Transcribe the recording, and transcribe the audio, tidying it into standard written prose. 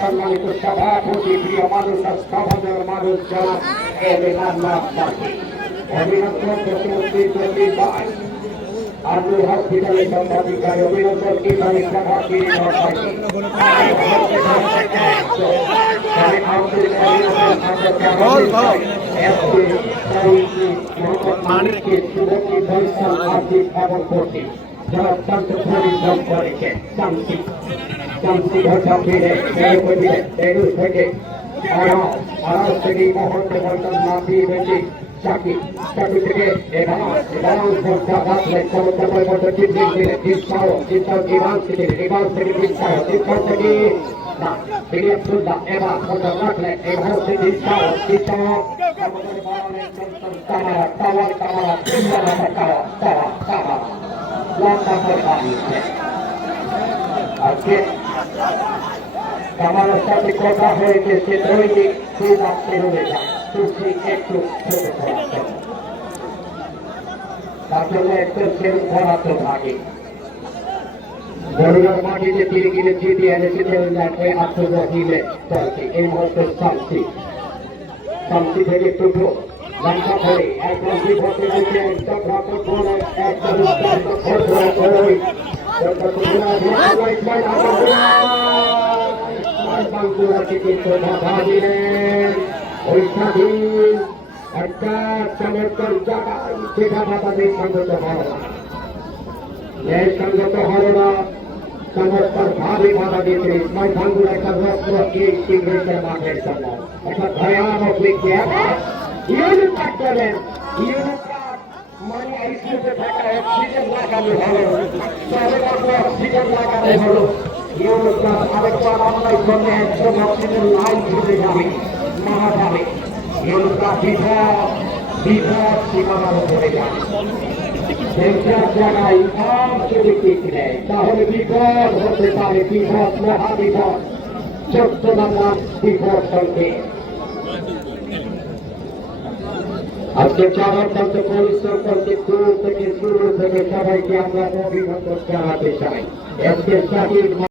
সম্মানিত সভাপতি প্রিয় মানুষ সমাজের মানুষ যারা অভিনন্দন প্রতিমন্ত্রী আলু হসপিটালের সম্পাদিকায় অভিনন্দন কিভাবে সভাপতি যারা অত্যন্ত পরিশ্রম করেছেন শান্তি ঘটা ফিরে থেকে আড়াল থেকে মুহূর্তে বলতাম না দিয়ে বেশি চাকরি থেকে এবার সংখ্যা বাঁচলেন চমৎকার মতো চিৎসাহ থেকে চিৎসাহ থেকে না ফিরে সুন্দর এবার সংখ্যা রাখলেন এই মুহূর্তে চিৎসাহ লম্বা করে বানিয়েছে আজকে আমার সাথে কথা হয়েছে সে দৈনিক 2 লাখ বেরোবে যায় একটু ছোট তার জন্য একটু সেরূপ ধরাতে থাকে বড়িয়ার মাটিতে ফিরে গিয়ে জিতে এনেছে আত্মবাহিলে চলছে এই মুহূর্তে শান্তি থেকে টুকরো লঙ্কা ধরে একদম বিপদে গেছে একদম রাখত বলে একদম ওই স্বাধীন একটা চমৎকার জায়গায় সেটা বাতাদের সংগত হল না সংগত হল না চমৎকার ভাবে বাধা দিতে ইসমাইল ভাঙ্গুর একটা রত্ন ইংরেজের মাঠের জন্য একটা ভয়ানক করলেন মানে আইসিউতে থাকা অক্সিজেন লাগানো হলো অক্সিজেন লাগানো হলো আরেকবার অন্যায় করলে একদম অক্সিজেন লাইন ছুটে যাবে মারা যাবে বিপদ সীমানার উপরে যাবে জায়গায় যদি ঠিক নেয় তাহলে বিপদ হতে পারে বিপদ মহা বিপদ 14 নম্বর বিপদ চলবে আজকে অত্যন্ত পরিশ্রম করতে শুরু থেকে সবাইকে আমরা অভিনন্দন জানাতে চাই আজকে